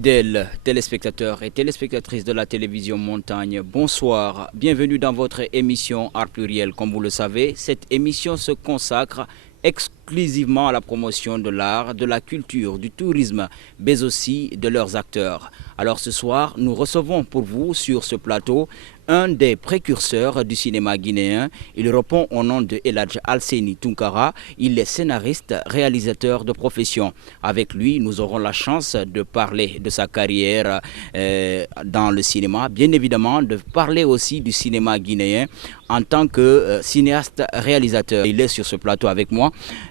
Fidèles téléspectateurs et téléspectatrices de la télévision Montagne, bonsoir. Bienvenue dans votre émission Art Pluriel. Comme vous le savez, cette émission se consacre exclusivement à la promotion de l'art, de la culture, du tourisme, mais aussi de leurs acteurs. Alors ce soir, nous recevons pour vous sur ce plateau un des précurseurs du cinéma guinéen. Il répond au nom de Eladj Alseni Tunkara. Il est scénariste, réalisateur de profession. Avec lui, nous aurons la chance de parler de sa carrière dans le cinéma. Bien évidemment, de parler aussi du cinéma guinéen en tant que cinéaste réalisateur. Il est sur ce plateau avec moi.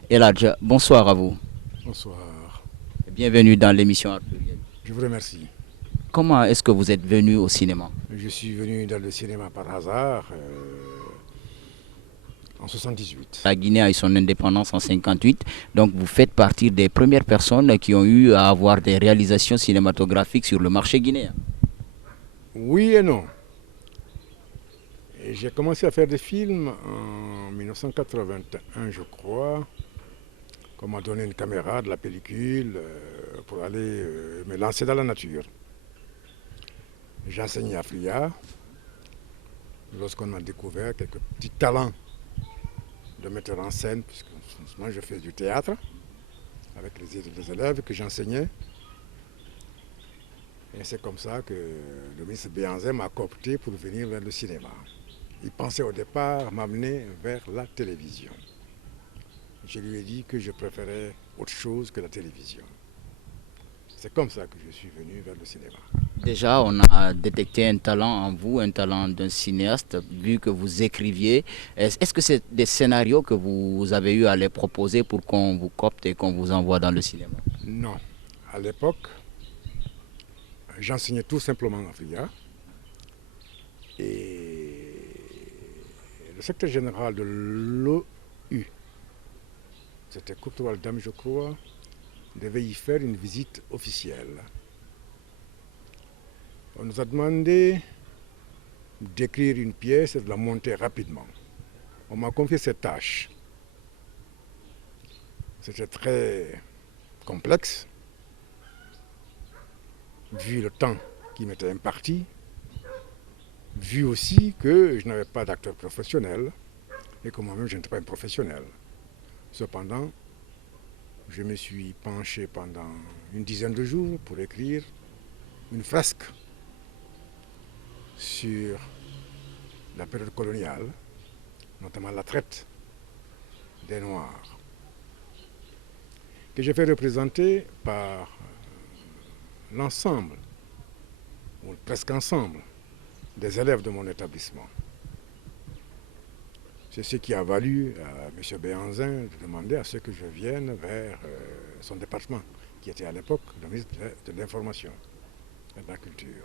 Eladj, bonsoir à vous. Bonsoir. Bienvenue dans l'émission Art Pluriel. Je vous remercie. Comment est-ce que vous êtes venu au cinéma? Je suis venu dans le cinéma par hasard en 78. La Guinée a eu son indépendance en 58, donc vous faites partie des premières personnes qui ont eu à avoir des réalisations cinématographiques sur le marché guinéen. Oui et non. J'ai commencé à faire des films en 1981, je crois. On m'a donné une caméra, de la pellicule, pour aller me lancer dans la nature. J'enseignais à Fria. Lorsqu'on m'a découvert quelques petits talents de metteur en scène, puisque moi je fais du théâtre avec les élèves que j'enseignais. Et c'est comme ça que le ministre Béhanzin m'a coopté pour venir vers le cinéma. Il pensait au départ m'amener vers la télévision. Je lui ai dit que je préférais autre chose que la télévision. C'est comme ça que je suis venu vers le cinéma. Déjà, on a détecté un talent en vous, un talent d'un cinéaste, vu que vous écriviez. Est-ce que c'est des scénarios que vous avez eu à les proposer pour qu'on vous copte et qu'on vous envoie dans le cinéma? Non. À l'époque, j'enseignais tout simplement en Fria. Et le secrétaire général de l'OU, c'était Courtois Dame, je crois, devait y faire une visite officielle. On nous a demandé d'écrire une pièce et de la monter rapidement. On m'a confié cette tâche. C'était très complexe, vu le temps qui m'était imparti, vu aussi que je n'avais pas d'acteur professionnel et que moi-même je n'étais pas un professionnel. Cependant, je me suis penché pendant une dizaine de jours pour écrire une fresque sur la période coloniale, notamment la traite des Noirs, que j'ai fait représenter par l'ensemble, ou presque ensemble, des élèves de mon établissement. C'est ce qui a valu à M. Béhanzin de demander à ce que je vienne vers son département, qui était à l'époque le ministre de l'Information et de la Culture.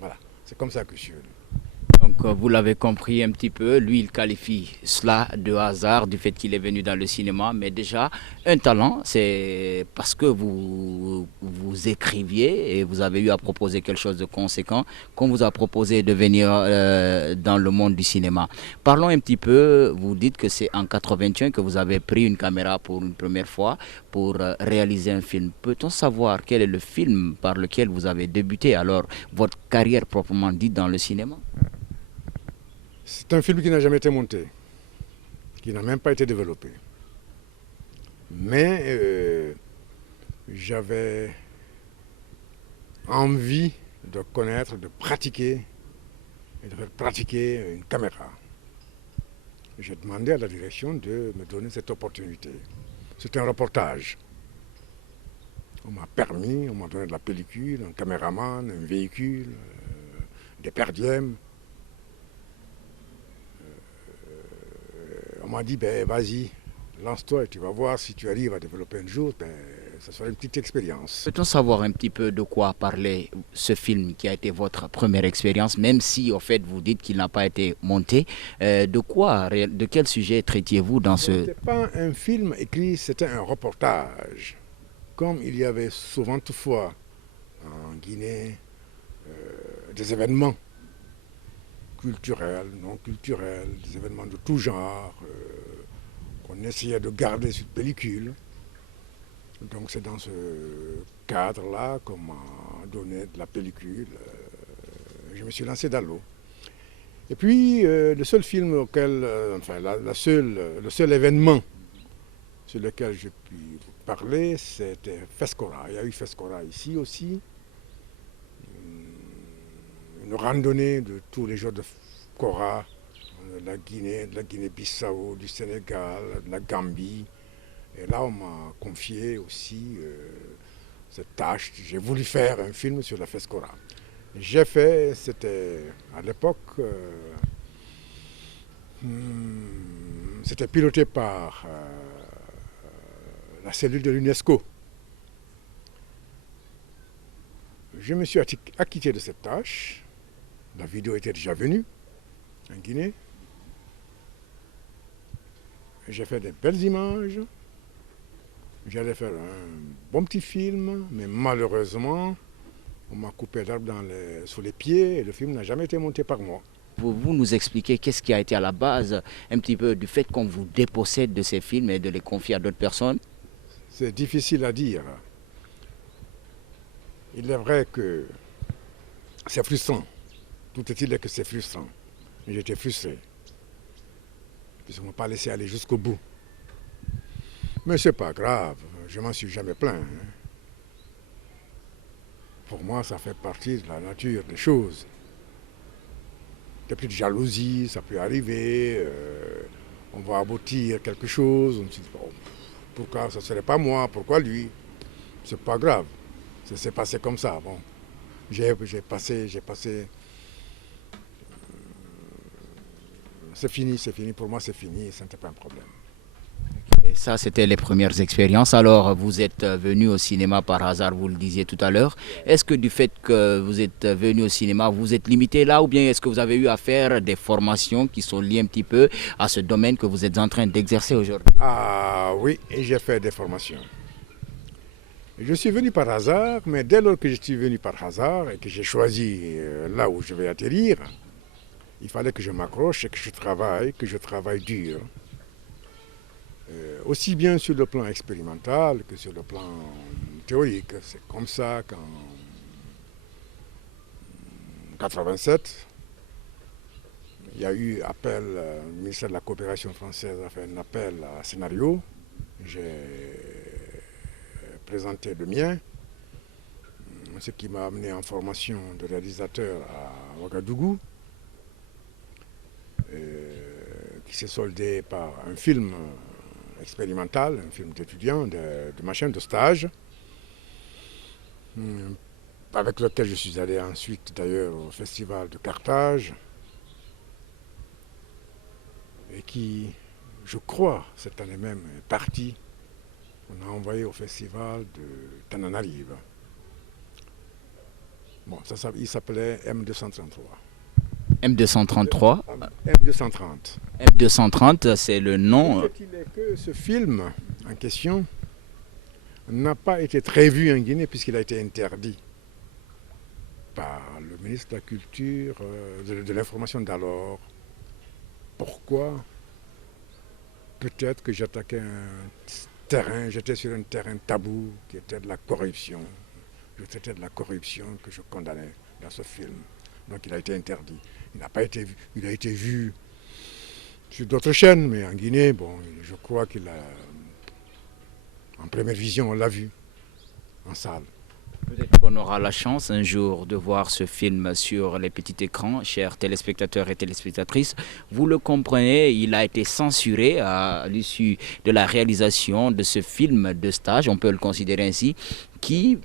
Voilà, c'est comme ça que je suis venu. Donc vous l'avez compris un petit peu, lui il qualifie cela de hasard du fait qu'il est venu dans le cinéma, mais déjà un talent, c'est parce que vous écriviez et vous avez eu à proposer quelque chose de conséquent qu'on vous a proposé de venir dans le monde du cinéma. Parlons un petit peu, vous dites que c'est en 81 que vous avez pris une caméra pour une première fois pour réaliser un film. Peut-on savoir quel est le film par lequel vous avez débuté alors votre carrière proprement dite dans le cinéma? C'est un film qui n'a jamais été monté, qui n'a même pas été développé. Mais j'avais envie de connaître, de pratiquer, et de faire pratiquer une caméra. J'ai demandé à la direction de me donner cette opportunité. C'était un reportage. On m'a permis, on m'a donné de la pellicule, un caméraman, un véhicule, des per diem. On m'a dit, ben, vas-y, lance-toi et tu vas voir si tu arrives à développer un jour, ben, ça sera une petite expérience. Peut-on savoir un petit peu de quoi parlait ce film qui a été votre première expérience, même si au fait vous dites qu'il n'a pas été monté, de quel sujet traitiez-vous dans ce... Ce n'était pas un film écrit, c'était un reportage. Comme il y avait souvent toutefois en Guinée des événements culturels, non culturels, des événements de tout genre, qu'on essayait de garder sur pellicule. Donc c'est dans ce cadre-là qu'on m'a donné de la pellicule. Je me suis lancé dans l'eau. Et puis, le seul film auquel, enfin, le seul événement sur lequel je puis vous parler, c'était Fescora. Il y a eu Fescora ici aussi. Une randonnée de tous les jours de Cora, de la Guinée-Bissau, du Sénégal, de la Gambie. Et là, on m'a confié aussi cette tâche. J'ai voulu faire un film sur la Fescora. J'ai fait, c'était à l'époque, c'était piloté par la cellule de l'UNESCO. Je me suis acquitté de cette tâche. La vidéo était déjà venue en Guinée. J'ai fait des belles images. J'allais faire un bon petit film, mais malheureusement, on m'a coupé l'herbe sous les pieds et le film n'a jamais été monté par moi. Vous nous expliquez qu'est-ce qui a été à la base un petit peu du fait qu'on vous dépossède de ces films et de les confier à d'autres personnes? C'est difficile à dire. Il est vrai que c'est frustrant. Tout est-il que c'est frustrant. J'étais frustré. Puisqu'on ne m'a pas laissé aller jusqu'au bout. Mais c'est pas grave, je m'en suis jamais plaint. Pour moi, ça fait partie de la nature des choses. Des petites jalousies, ça peut arriver. On va aboutir quelque chose. On se dit, bon, pourquoi ça ne serait pas moi? Pourquoi lui? C'est pas grave. Ça s'est passé comme ça. Bon, j'ai passé. C'est fini. Pour moi, c'est fini. Ça n'était pas un problème. Et ça, c'était les premières expériences. Alors, vous êtes venu au cinéma par hasard, vous le disiez tout à l'heure. Est-ce que du fait que vous êtes venu au cinéma, vous êtes limité là ou bien est-ce que vous avez eu à faire des formations qui sont liées un petit peu à ce domaine que vous êtes en train d'exercer aujourd'hui? Ah oui, et j'ai fait des formations. Je suis venu par hasard, mais dès lors que je suis venu par hasard et que j'ai choisi là où je vais atterrir, il fallait que je m'accroche et que je travaille dur. Aussi bien sur le plan expérimental que sur le plan théorique. C'est comme ça qu'en 1987, il y a eu appel, le ministère de la Coopération française a fait un appel à scénario. J'ai présenté le mien, ce qui m'a amené en formation de réalisateur à Ouagadougou, qui s'est soldé par un film expérimental, un film d'étudiant, de machin, de stage, avec lequel je suis allé ensuite d'ailleurs au festival de Carthage, et qui, je crois, cette année même est parti. On a envoyé au festival de Tananarive. Bon, il s'appelait M233. M233. M230. M230, c'est le nom. Il est que ce film en question n'a pas été très vu en Guinée puisqu'il a été interdit par le ministre de la Culture, de l'Information d'alors. Pourquoi? Peut-être que j'attaquais un terrain, j'étais sur un terrain tabou qui était de la corruption. Je traitais de la corruption que je condamnais dans ce film. Donc il a été interdit. Il n'a pas été vu. Il a été vu sur d'autres chaînes, mais en Guinée, bon, je crois qu'il a... En première vision, on l'a vu en salle. Peut-être qu'on aura la chance un jour de voir ce film sur les petits écrans, chers téléspectateurs et téléspectatrices. Vous le comprenez, il a été censuré à l'issue de la réalisation de ce film de stage, on peut le considérer ainsi, qui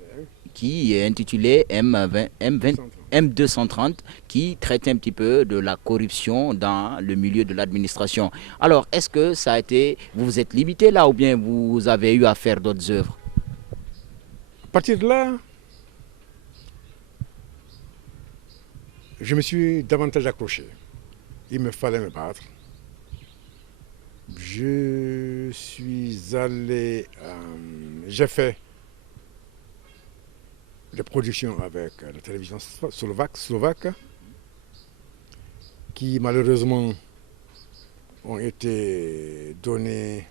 est intitulé M230, qui traite un petit peu de la corruption dans le milieu de l'administration. Alors, est-ce que ça a été, vous vous êtes limité là ou bien vous avez eu à faire d'autres œuvres? À partir de là, je me suis davantage accroché. Il me fallait me battre. Je suis allé... j'ai fait des productions avec la télévision slovaque qui malheureusement ont été données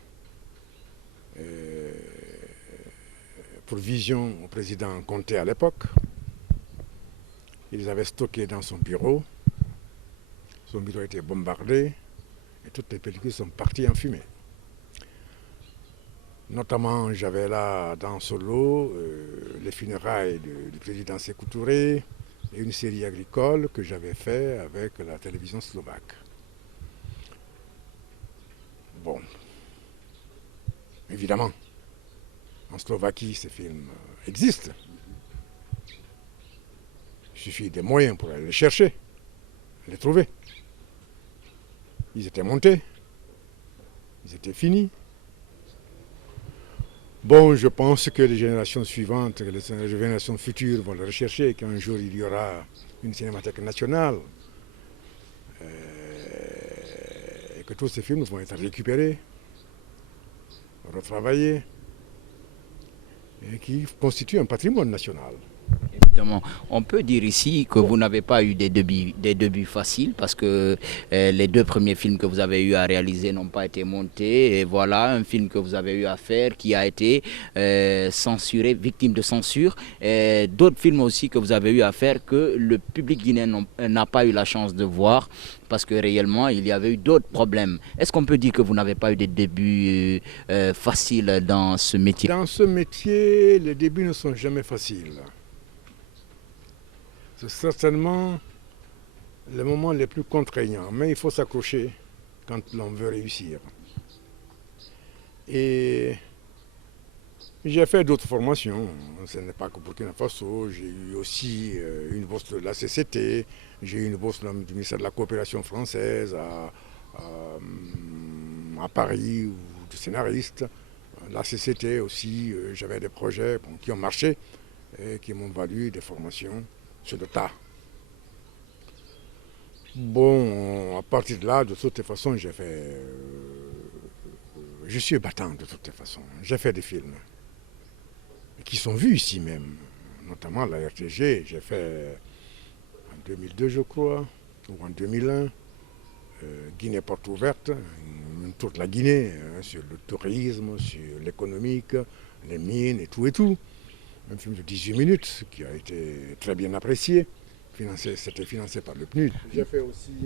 pour vision au président Conté à l'époque. Il les avait stockés dans son bureau. Son bureau a été bombardé et toutes les pellicules sont parties en fumée. Notamment, j'avais là dans ce lot les funérailles du président Sékou Touré et une série agricole que j'avais fait avec la télévision slovaque. Bon, évidemment, en Slovaquie, ces films existent. Il suffit des moyens pour aller les chercher, les trouver. Ils étaient montés, ils étaient finis. Bon, je pense que les générations suivantes, les générations futures vont le rechercher, qu'un jour il y aura une cinémathèque nationale, et que tous ces films vont être récupérés, retravaillés, et qui constituent un patrimoine national. Évidemment, on peut dire ici que vous n'avez pas eu des débuts faciles parce que les 2 premiers films que vous avez eu à réaliser n'ont pas été montés. Et voilà un film que vous avez eu à faire qui a été censuré, victime de censure. D'autres films aussi que vous avez eu à faire que le public guinéen n'a pas eu la chance de voir parce que réellement il y avait eu d'autres problèmes. Est-ce qu'on peut dire que vous n'avez pas eu des débuts faciles dans ce métier? Dans ce métier, les débuts ne sont jamais faciles. C'est certainement le moment le plus contraignant, mais il faut s'accrocher quand l'on veut réussir. Et j'ai fait d'autres formations, ce n'est pas que Burkina Faso, j'ai eu aussi une bourse de la CCT, j'ai eu une bourse du ministère de la Coopération française à Paris, ou de scénariste. La CCT aussi, j'avais des projets qui ont marché et qui m'ont valu des formations sur le tas. Bon, à partir de là, de toutes les façons, j'ai fait... je suis battant de toutes les façons. J'ai fait des films qui sont vus ici même, notamment la RTG. J'ai fait en 2002, je crois, ou en 2001, Guinée porte ouverte, une tour de la Guinée, sur le tourisme, sur l'économique, les mines et tout et tout. Un film de 18 minutes qui a été très bien apprécié. C'était financé par le PNUD. J'ai fait aussi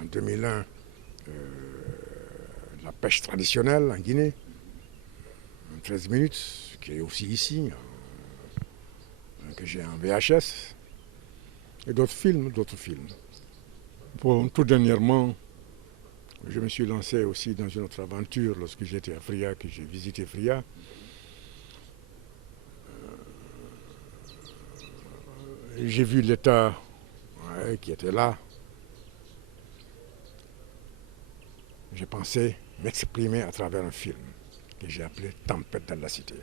en 2001 la pêche traditionnelle en Guinée, en 13 minutes, qui est aussi ici, que j'ai en VHS. Et d'autres films, Bon, tout dernièrement, je me suis lancé aussi dans une autre aventure lorsque j'étais à Fria, que j'ai visité Fria. J'ai vu l'État qui était là. J'ai pensé m'exprimer à travers un film que j'ai appelé Tempête dans la cité.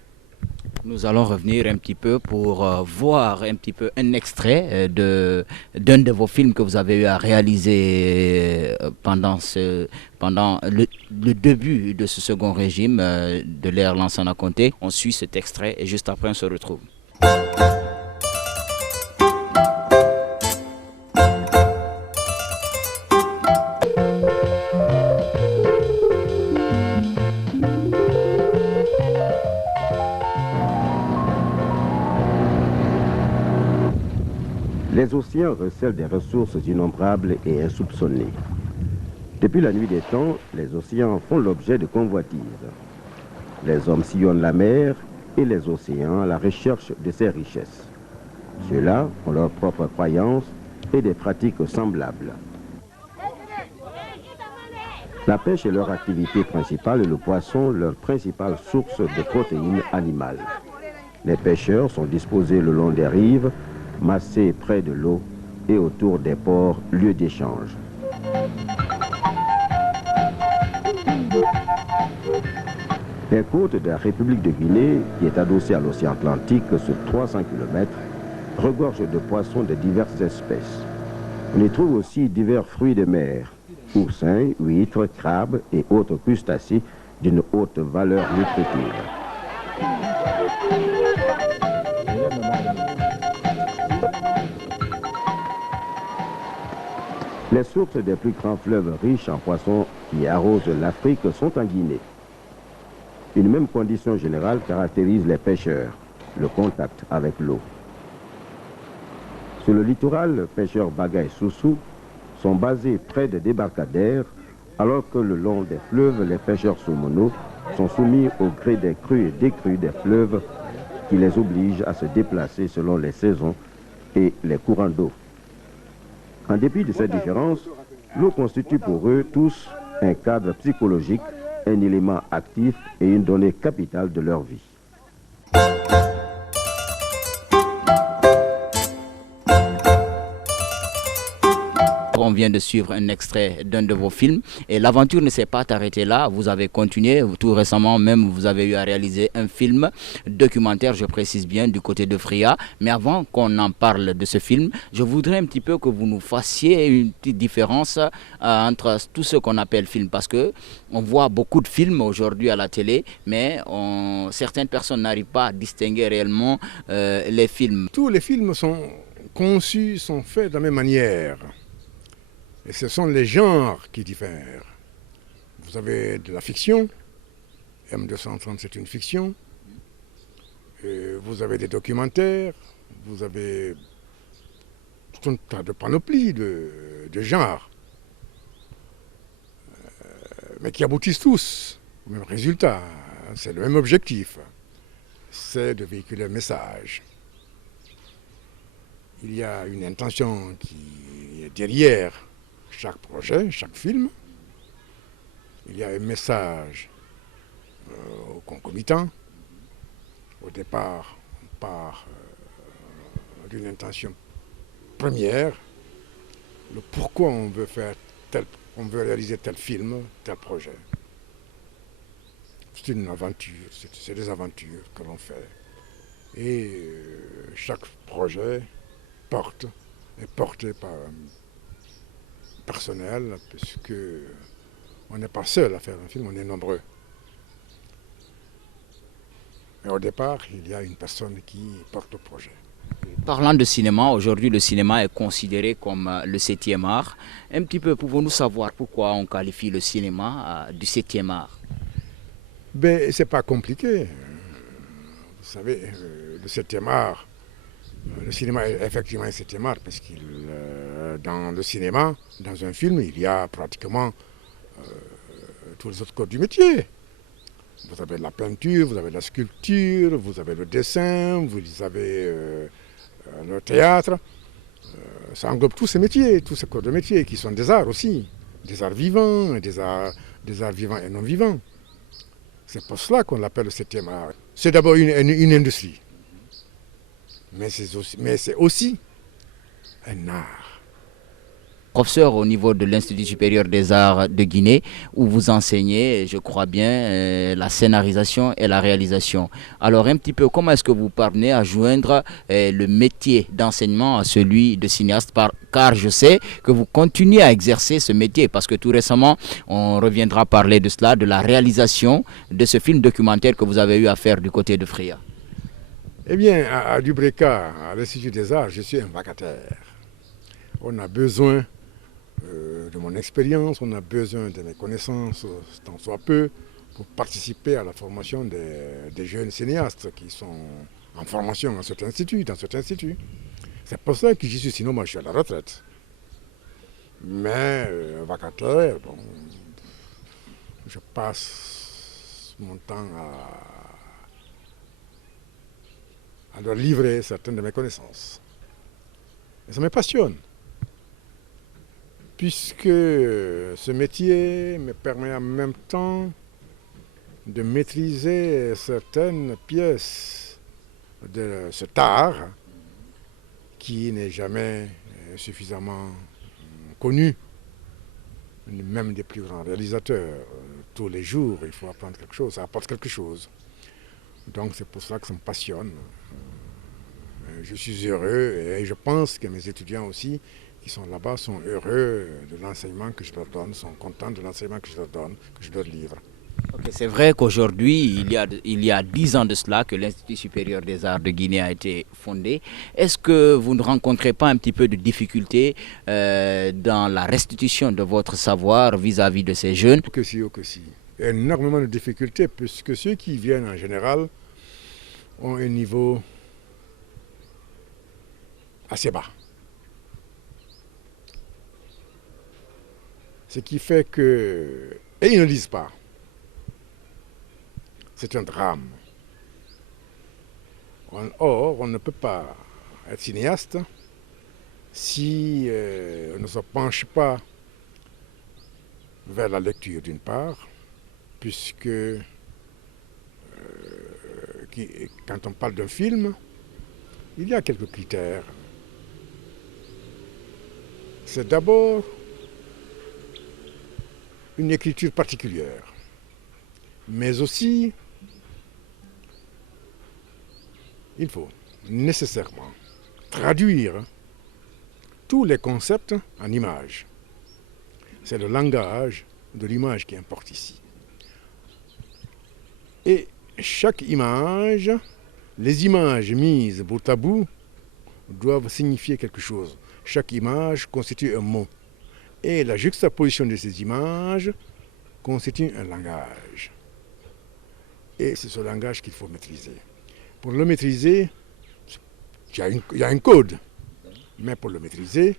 Nous allons revenir un petit peu pour voir un petit peu un extrait d'un de vos films que vous avez eu à réaliser pendant le début de ce second régime de l'ère Lansana Conté. On suit cet extrait et juste après on se retrouve. Les océans recèlent des ressources innombrables et insoupçonnées. Depuis la nuit des temps, les océans font l'objet de convoitises. Les hommes sillonnent la mer et les océans à la recherche de ses richesses. Ceux-là ont leurs propres croyances et des pratiques semblables. La pêche est leur activité principale et le poisson leur principale source de protéines animales. Les pêcheurs sont disposés le long des rives, massés près de l'eau et autour des ports, lieux d'échange. Les côtes de la République de Guinée, qui est adossée à l'océan Atlantique sur 300 km, regorgent de poissons de diverses espèces. On y trouve aussi divers fruits de mer, oursins, huîtres, crabes et autres crustacés d'une haute valeur nutritive. Les sources des plus grands fleuves riches en poissons qui arrosent l'Afrique sont en Guinée. Une même condition générale caractérise les pêcheurs, le contact avec l'eau. Sur le littoral, pêcheurs Baga et Soussou sont basés près des débarcadères, alors que le long des fleuves, les pêcheurs Somono sont soumis au gré des crues et décrues des fleuves qui les obligent à se déplacer selon les saisons et les courants d'eau. En dépit de ces différences, l'eau constitue pour eux tous un cadre psychologique, un élément actif et une donnée capitale de leur vie. On vient de suivre un extrait d'un de vos films et l'aventure ne s'est pas arrêtée là. Vous avez continué, tout récemment même vous avez eu à réaliser un film documentaire, je précise bien, du côté de Fria. Mais avant qu'on en parle de ce film, je voudrais un petit peu que vous nous fassiez une petite différence entre tout ce qu'on appelle film, parce que on voit beaucoup de films aujourd'hui à la télé, mais certaines personnes n'arrivent pas à distinguer réellement les films. Tous les films sont conçus, sont faits de la même manière. Et ce sont les genres qui diffèrent. Vous avez de la fiction, M230 c'est une fiction, vous avez des documentaires, vous avez tout un tas de panoplies de genres, mais qui aboutissent tous au même résultat. C'est le même objectif, c'est de véhiculer un message. Il y a une intention qui est derrière chaque projet, chaque film. Il y a un message concomitant. Au départ, on part d'une intention première, le pourquoi on veut réaliser tel film, tel projet. C'est une aventure, c'est des aventures que l'on fait. Et chaque projet est porté par personnel, puisque on n'est pas seul à faire un film, on est nombreux. Et au départ, il y a une personne qui porte le projet. Parlant de cinéma, aujourd'hui le cinéma est considéré comme le 7e art. Un petit peu, pouvons-nous savoir pourquoi on qualifie le cinéma du 7e art? Ben, c'est pas compliqué. Vous savez, le 7e art, le cinéma est effectivement un 7e art, parce que dans le cinéma, dans un film, il y a pratiquement tous les autres corps du métier. Vous avez la peinture, vous avez la sculpture, vous avez le dessin, vous avez le théâtre. Ça englobe tous ces métiers, tous ces corps de métier qui sont des arts aussi, des arts vivants, des arts vivants et non vivants. C'est pour cela qu'on l'appelle le 7e art. C'est d'abord une industrie. Mais c'est aussi un art. Professeur au niveau de l'Institut supérieur des arts de Guinée, où vous enseignez, je crois bien, la scénarisation et la réalisation. Alors un petit peu, comment est-ce que vous parvenez à joindre le métier d'enseignement à celui de cinéaste, car je sais que vous continuez à exercer ce métier, parce que tout récemment, on reviendra parler de cela, de la réalisation de ce film documentaire que vous avez eu à faire du côté de Fria. Eh bien, à Dubreka, à l'Institut des Arts, je suis un vacataire. On a besoin de mon expérience, on a besoin de mes connaissances, tant soit peu, pour participer à la formation des jeunes cinéastes qui sont en formation dans cet institut. C'est pour ça que j'y suis, sinon moi je suis à la retraite. Mais vacataire, bon, je passe mon temps à leur livrer certaines de mes connaissances. Et ça me passionne, puisque ce métier me permet en même temps de maîtriser certaines pièces de cet art qui n'est jamais suffisamment connu, même des plus grands réalisateurs. Tous les jours, il faut apprendre quelque chose, ça apporte quelque chose. Donc c'est pour ça que ça me passionne. Je suis heureux et je pense que mes étudiants aussi qui sont là-bas sont heureux de l'enseignement que je leur donne, sont contents de l'enseignement que je leur donne, que je leur livre. Okay, c'est vrai qu'aujourd'hui, il y a 10 ans de cela que l'Institut supérieur des arts de Guinée a été fondé. Est-ce que vous ne rencontrez pas un petit peu de difficultés dans la restitution de votre savoir vis-à-vis de ces jeunes? Que si, oh que si. énormément de difficultés, puisque ceux qui viennent en général ont un niveau assez bas. Ce qui fait que... Et ils ne lisent pas. C'est un drame. Or, on ne peut pas être cinéaste si on ne se penche pas vers la lecture d'une part, puisque quand on parle d'un film, il y a quelques critères. C'est d'abord une écriture particulière, mais aussi il faut nécessairement traduire tous les concepts en images. C'est le langage de l'image qui importe ici. Et chaque image, les images mises bout à bout, doivent signifier quelque chose. Chaque image constitue un mot. Et la juxtaposition de ces images constitue un langage. Et c'est ce langage qu'il faut maîtriser. Pour le maîtriser, il y a un code. Mais pour le maîtriser,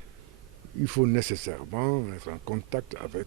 il faut nécessairement être en contact avec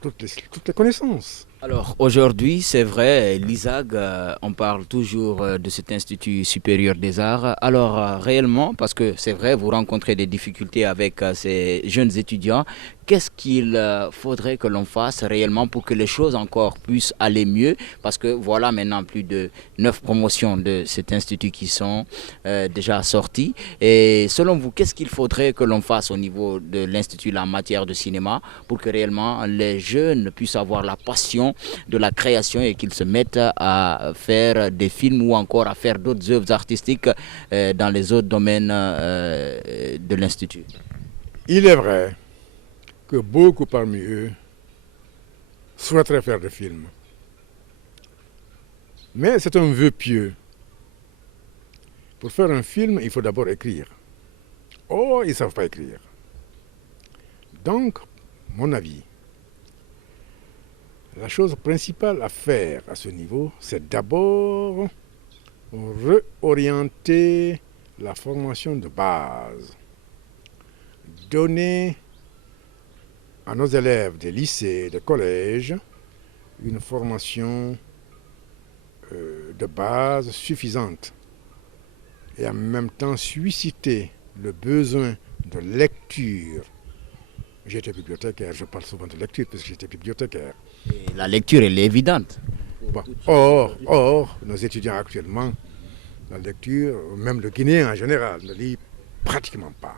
toutes les connaissances. Alors aujourd'hui, c'est vrai, l'ISAG, on parle toujours de cet Institut supérieur des arts. Alors réellement, parce que c'est vrai, vous rencontrez des difficultés avec ces jeunes étudiants, qu'est-ce qu'il faudrait que l'on fasse réellement pour que les choses encore puissent aller mieux? Parce que voilà maintenant plus de 9 promotions de cet institut qui sont déjà sorties. Et selon vous, qu'est-ce qu'il faudrait que l'on fasse au niveau de l'institut en matière de cinéma pour que réellement les jeunes puissent avoir la passion de la création et qu'ils se mettent à faire des films ou encore à faire d'autres œuvres artistiques dans les autres domaines de l'Institut? Il est vrai que beaucoup parmi eux souhaiteraient faire des films. Mais c'est un vœu pieux. Pour faire un film, il faut d'abord écrire. Or, ils ne savent pas écrire. Donc, mon avis, la chose principale à faire à ce niveau, c'est d'abord réorienter la formation de base. Donner à nos élèves des lycées, des collèges, une formation de base suffisante. Et en même temps susciter le besoin de lecture. J'étais bibliothécaire, je parle souvent de lecture parce que j'étais bibliothécaire. Et la lecture, elle est évidente. Bon. Or, nos étudiants actuellement, la lecture, même le Guinéen en général, ne lit pratiquement pas.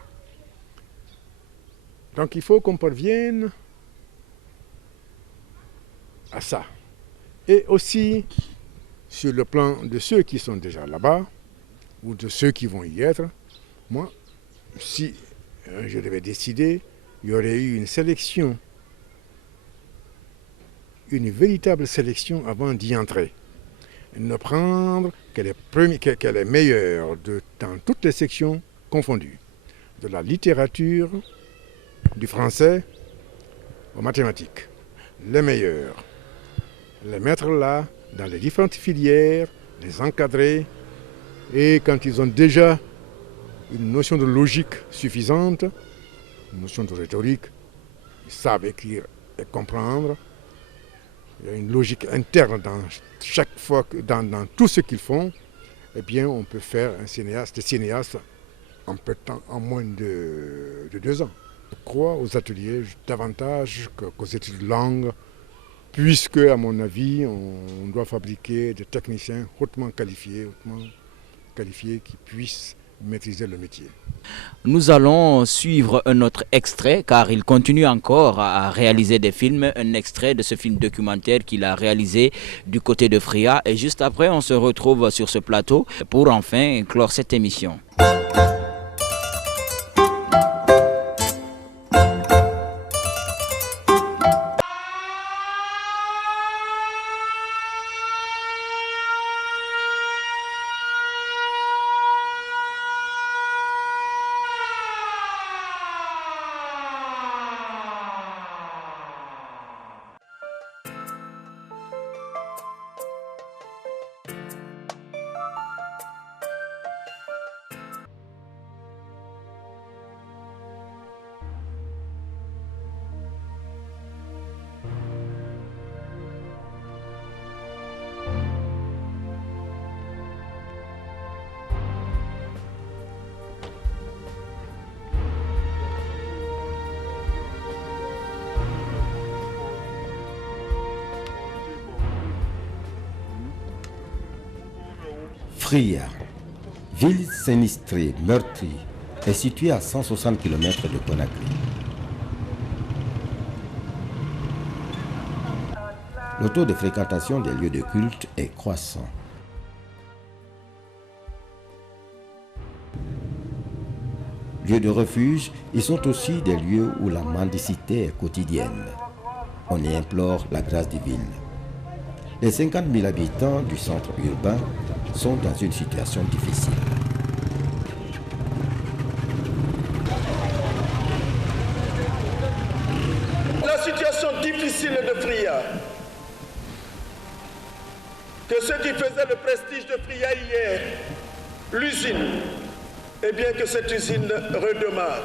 Donc il faut qu'on parvienne à ça. Et aussi, sur le plan de ceux qui sont déjà là-bas, ou de ceux qui vont y être, moi, si je devais décider, il y aurait eu une sélection, une véritable sélection avant d'y entrer. Ne prendre que les meilleurs dans toutes les sections confondues, de la littérature, du français aux mathématiques, les meilleurs, les mettre là, dans les différentes filières, les encadrer, et quand ils ont déjà une notion de logique suffisante, une notion de rhétorique, ils savent écrire et comprendre. Il y a une logique interne dans chaque fois, dans tout ce qu'ils font. Eh bien, on peut faire des cinéastes en peu de temps, en moins de 2 ans. Je crois aux ateliers davantage qu'aux études de langue, puisque, à mon avis, on doit fabriquer des techniciens hautement qualifiés qui puissent maîtriser le métier. Nous allons suivre un autre extrait car il continue encore à réaliser des films, un extrait de ce film documentaire qu'il a réalisé du côté de Fria et juste après on se retrouve sur ce plateau pour enfin clore cette émission. Fria, ville sinistrée, meurtrie, est située à 160 km de Conakry. Le taux de fréquentation des lieux de culte est croissant. Lieux de refuge, ils sont aussi des lieux où la mendicité est quotidienne. On y implore la grâce divine. Les 50 000 habitants du centre urbain sont dans une situation difficile. La situation difficile de Fria, que ce qui faisait le prestige de Fria hier, l'usine, et bien que cette usine redémarre,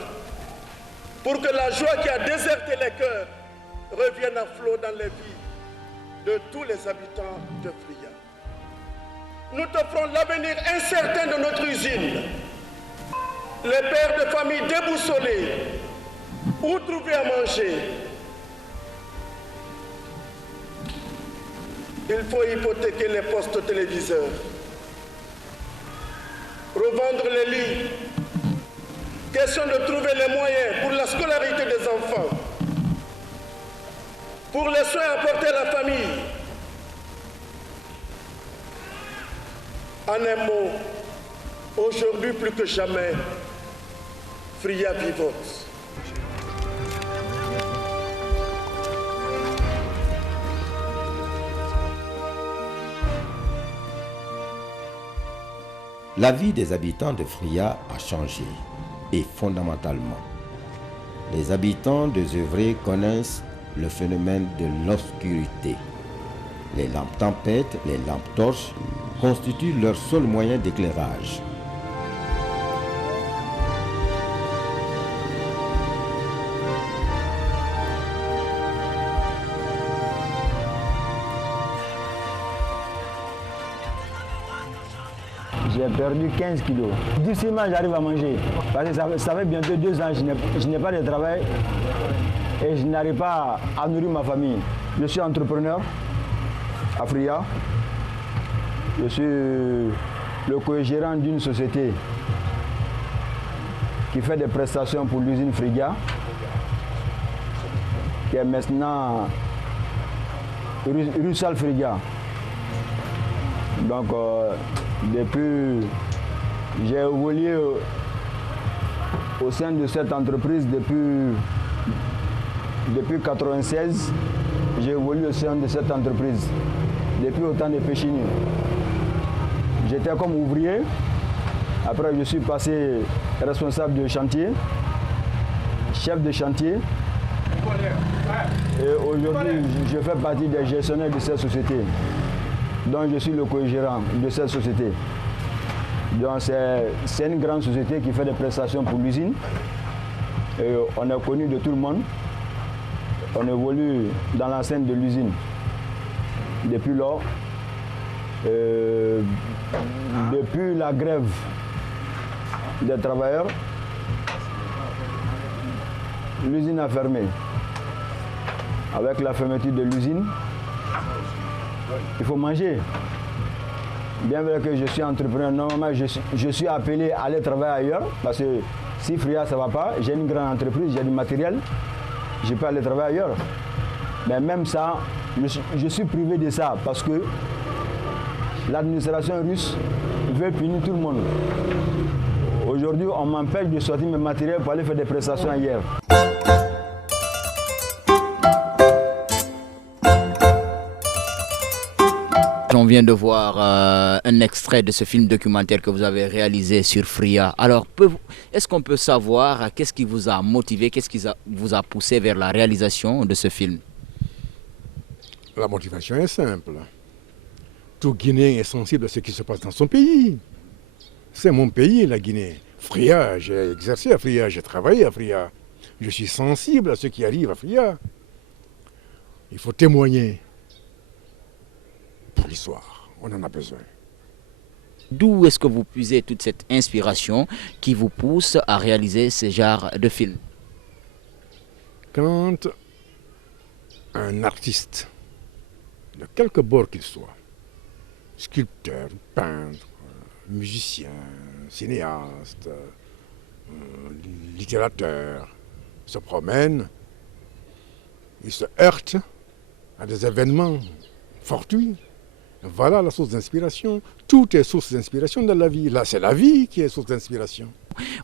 pour que la joie qui a déserté les cœurs revienne à flot dans les vies de tous les habitants de Fria. Nous t'offrons l'avenir incertain de notre usine. Les pères de famille déboussolés, où trouver à manger? Il faut hypothéquer les postes téléviseurs, revendre les lits. Question de trouver les moyens pour la scolarité des enfants, pour les soins apportés à la famille. En un mot, aujourd'hui plus que jamais, Fria vivote. La vie des habitants de Fria a changé, et fondamentalement. Les habitants de Zeuvré connaissent le phénomène de l'obscurité. Les lampes tempêtes, les lampes torches constituent leur seul moyen d'éclairage. J'ai perdu 15 kilos. Difficilement j'arrive à manger. Parce que ça fait bientôt 2 ans, je n'ai pas de travail et je n'arrive pas à nourrir ma famille. Je suis entrepreneur à Fria. Je suis le co-gérant d'une société qui fait des prestations pour l'usine Friga, qui est maintenant Russell Friga. Donc, depuis, j'ai évolué au sein de cette entreprise depuis 1996. J'ai évolué au sein de cette entreprise depuis au temps de Péchini. J'étais comme ouvrier. Après, je suis passé responsable de chantier, chef de chantier. Et aujourd'hui, je fais partie des gestionnaires de cette société. Donc, je suis le co-gérant de cette société. Donc, c'est une grande société qui fait des prestations pour l'usine. Et on est connu de tout le monde. On évolue dans l'enceinte de l'usine depuis lors. Depuis la grève des travailleurs, l'usine a fermé. Avec la fermeture de l'usine, il faut manger. Bien vrai que je suis entrepreneur, normalement je suis appelé à aller travailler ailleurs parce que si Fria ça ne va pas, j'ai une grande entreprise, j'ai du matériel, je peux aller travailler ailleurs. Mais même ça, je suis privé de ça parce que l'administration russe veut punir tout le monde. Aujourd'hui, on m'empêche de sortir mes matériels pour aller faire des prestations ailleurs. On vient de voir un extrait de ce film documentaire que vous avez réalisé sur Fria. Alors, est-ce qu'on peut savoir qu'est-ce qui vous a motivé, qu'est-ce qui vous a poussé vers la réalisation de ce film? La motivation est simple. Tout Guinéen est sensible à ce qui se passe dans son pays. C'est mon pays, la Guinée. Fria, j'ai exercé à Fria, j'ai travaillé à Fria. Je suis sensible à ce qui arrive à Fria. Il faut témoigner pour l'histoire. On en a besoin. D'où est-ce que vous puisez toute cette inspiration qui vous pousse à réaliser ce genre de film? Quand un artiste, de quelque bord qu'il soit, sculpteur, peintre, musiciens, cinéastes, littérateurs se promènent, ils se heurtent à des événements fortuits. Voilà la source d'inspiration. Tout est source d'inspiration dans la vie. Là, c'est la vie qui est source d'inspiration.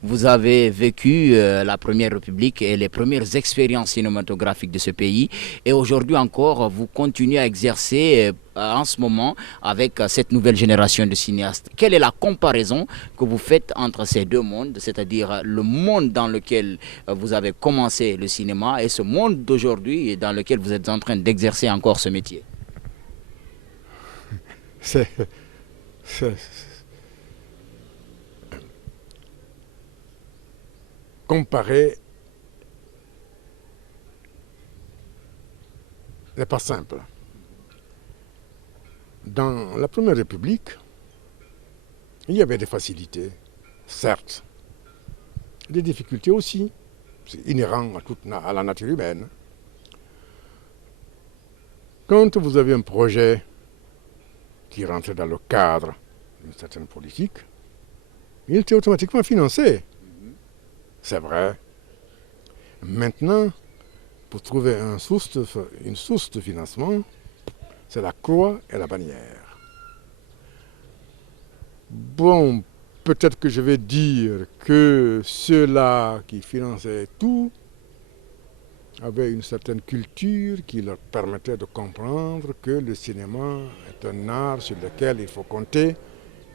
Vous avez vécu la Première République et les premières expériences cinématographiques de ce pays. Et aujourd'hui encore, vous continuez à exercer en ce moment avec cette nouvelle génération de cinéastes. Quelle est la comparaison que vous faites entre ces deux mondes, c'est-à-dire le monde dans lequel vous avez commencé le cinéma et ce monde d'aujourd'hui dans lequel vous êtes en train d'exercer encore ce métier? C'est comparer n'est pas simple. Dans la Première République, il y avait des facilités, certes, des difficultés aussi. C'est inhérent à la nature humaine. Quand vous avez un projet qui rentrait dans le cadre d'une certaine politique, il était automatiquement financé. C'est vrai. Maintenant, pour trouver une source de financement, c'est la croix et la bannière. Bon, peut-être que je vais dire que ceux-là qui finançaient tout avaient une certaine culture qui leur permettait de comprendre que le cinéma est un art sur lequel il faut compter,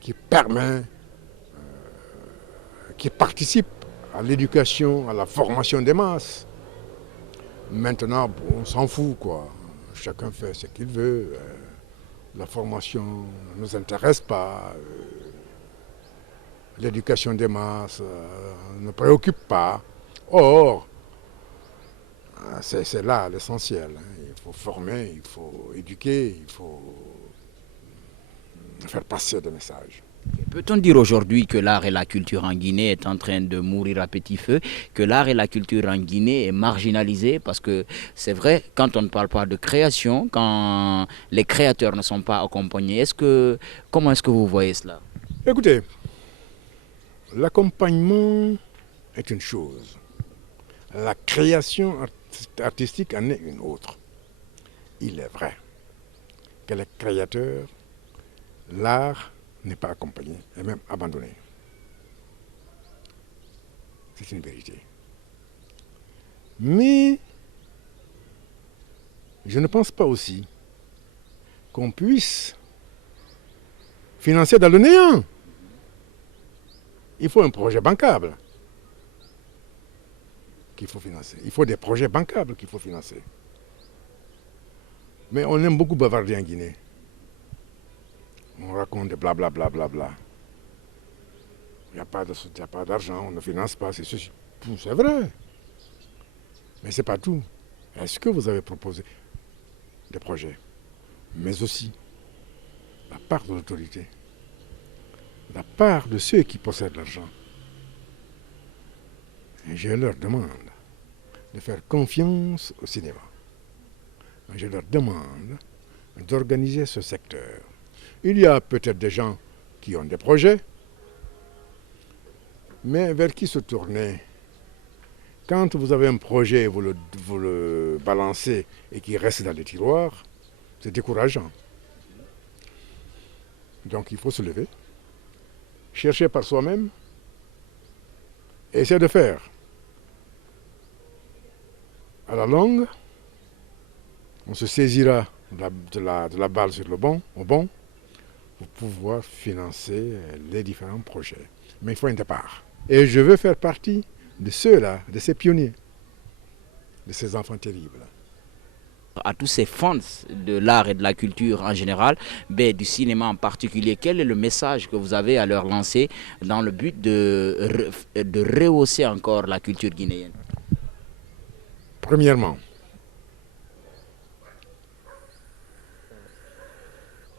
qui permet, qui participe à l'éducation, à la formation des masses. Maintenant, bon, on s'en fout, quoi. Chacun fait ce qu'il veut. La formation ne nous intéresse pas. L'éducation des masses ne préoccupe pas. Or, c'est là l'essentiel. Il faut former, il faut éduquer, il faut faire passer des messages. Peut-on dire aujourd'hui que l'art et la culture en Guinée est en train de mourir à petit feu, que l'art et la culture en Guinée est marginalisée? Parce que c'est vrai, quand on ne parle pas de création, quand les créateurs ne sont pas accompagnés, comment est-ce que vous voyez cela? Écoutez, l'accompagnement est une chose. La création artistique en est une autre. Il est vrai que les créateurs, l'art n'est pas accompagné et même abandonné. C'est une vérité. Mais je ne pense pas aussi qu'on puisse financer dans le néant. Il faut un projet bancable qu'il faut financer. Il faut des projets bancables qu'il faut financer. Mais on aime beaucoup bavarder en Guinée. On raconte des blablabla. Il n'y a pas d'argent, on ne finance pas, c'est ceci. C'est vrai. Mais ce n'est pas tout. Est-ce que vous avez proposé des projets? Mais aussi la part de l'autorité, la part de ceux qui possèdent l'argent. Et je leur demande de faire confiance au cinéma. Je leur demande d'organiser ce secteur. Il y a peut-être des gens qui ont des projets, mais vers qui se tourner? Quand vous avez un projet, vous le balancez et qu'il reste dans les tiroirs, c'est décourageant. Donc il faut se lever, chercher par soi-même, et essayer de faire. À la longue, on se saisira de la balle sur le bon, au bon, pour pouvoir financer les différents projets. Mais il faut un départ. Et je veux faire partie de ceux-là, de ces pionniers, de ces enfants terribles. À tous ces fans de l'art et de la culture en général, mais du cinéma en particulier, quel est le message que vous avez à leur lancer dans le but de rehausser encore la culture guinéenne? Premièrement,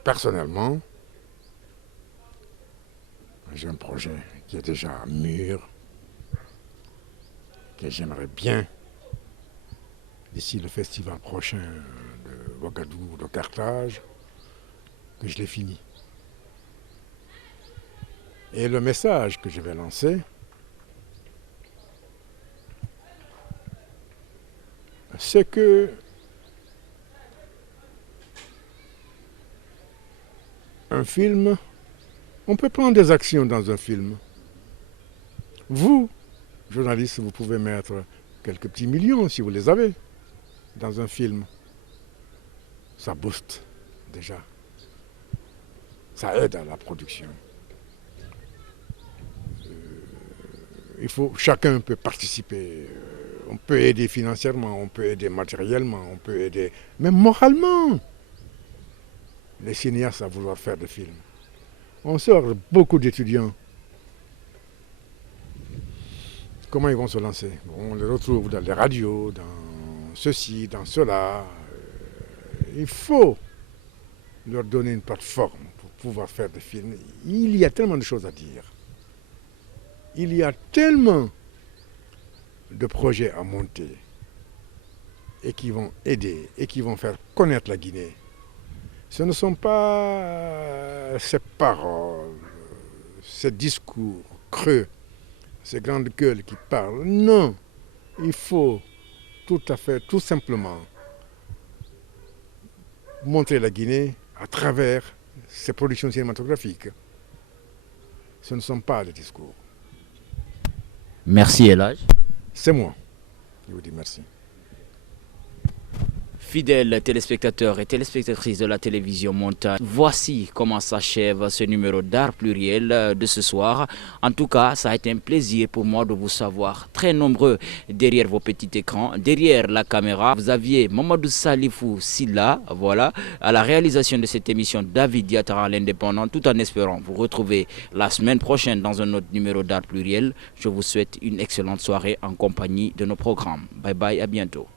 personnellement, j'ai un projet qui est déjà mûr, que j'aimerais bien, d'ici le festival prochain de Ouagadougou, de Carthage, que je l'ai fini. Et le message que je vais lancer, c'est que un film, on peut prendre des actions dans un film. Vous, journalistes, vous pouvez mettre quelques petits millions si vous les avez dans un film. Ça booste déjà. Ça aide à la production. Chacun peut participer. On peut aider financièrement, on peut aider matériellement, on peut aider même moralement les cinéastes à vouloir faire des films. On sort beaucoup d'étudiants. Comment ils vont se lancer? On les retrouve dans les radios, dans ceci, dans cela. Il faut leur donner une plateforme pour pouvoir faire des films. Il y a tellement de choses à dire. Il y a tellement de projets à monter et qui vont aider et qui vont faire connaître la Guinée. Ce ne sont pas ces paroles, ces discours creux, ces grandes gueules qui parlent. Non, il faut tout simplement montrer la Guinée à travers ses productions cinématographiques. Ce ne sont pas des discours. Merci Elhadj. C'est moi. Je vous dis merci. Fidèles téléspectateurs et téléspectatrices de la télévision Montagne, voici comment s'achève ce numéro d'Art Pluriel de ce soir. En tout cas, ça a été un plaisir pour moi de vous savoir très nombreux derrière vos petits écrans, derrière la caméra. Vous aviez Mamadou Salifou Silla, voilà, à la réalisation de cette émission, David Diatara, l'indépendant, tout en espérant vous retrouver la semaine prochaine dans un autre numéro d'Art Pluriel. Je vous souhaite une excellente soirée en compagnie de nos programmes. Bye bye, à bientôt.